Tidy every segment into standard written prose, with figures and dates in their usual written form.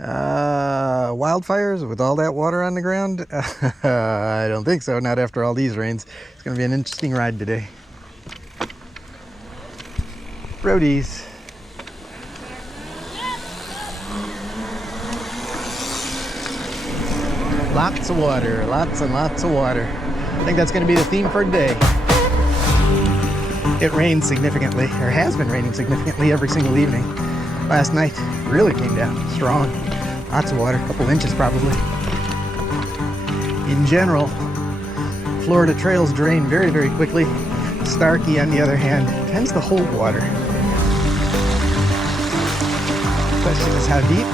Wildfires with all that water on the ground? I don't think so, not after all these rains. It's gonna be an interesting ride today. Roadies. Lots of water, lots and lots of water. I think that's gonna be the theme for today. It rains significantly, or has been raining significantly every single evening. Last night, really came down strong. Lots of water, a couple inches probably. In general, Florida trails drain very, very quickly. Starkey, on the other hand, tends to hold water. Question is how deep?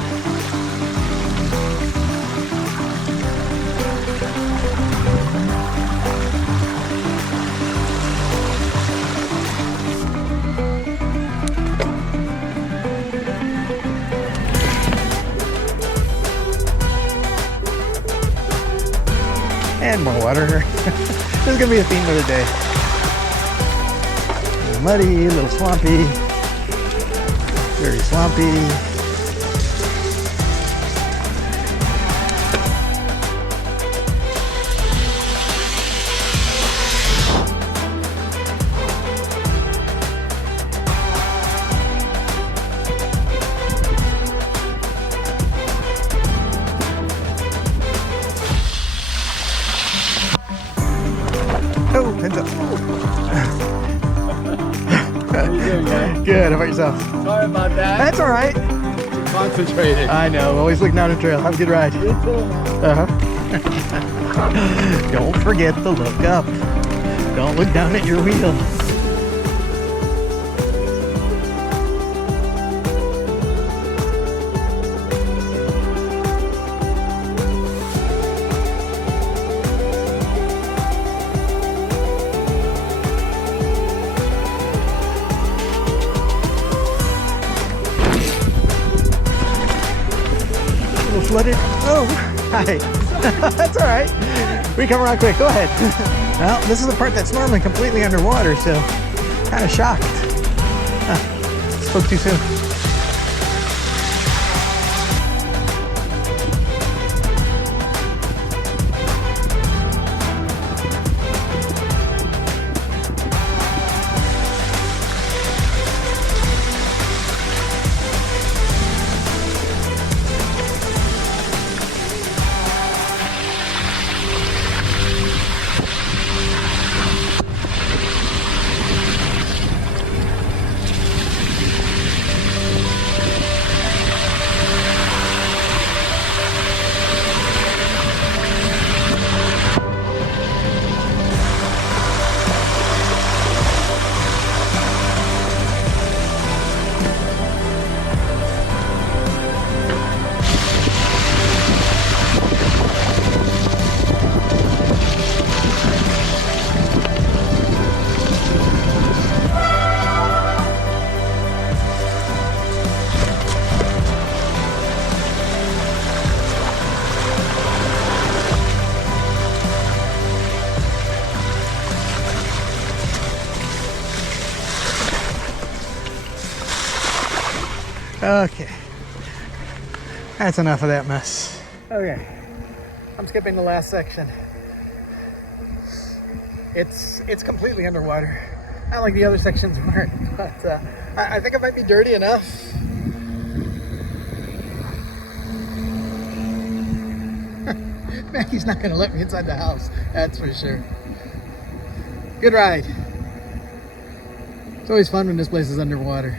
And more water. This is gonna be a theme of the day. A little muddy, a little swampy, very swampy. Oh, heads up. How you doing, man? Good, how about yourself? Sorry about that. That's all right. Concentrated. I know, always looking down the trail. Have a good ride. You too, man. Don't forget to look up. Don't look down at your wheel. Flooded. Oh, hi. That's all right. We come around quick. Go ahead. Well, this is the part that's normally completely underwater, so kind of shocked. Spoke too soon. Okay, that's enough of that mess. Okay, I'm skipping the last section. It's completely underwater. Not like the other sections weren't, but I think it might be dirty enough. Maggie's not gonna let me inside the house, that's for sure. Good ride. It's always fun when this place is underwater.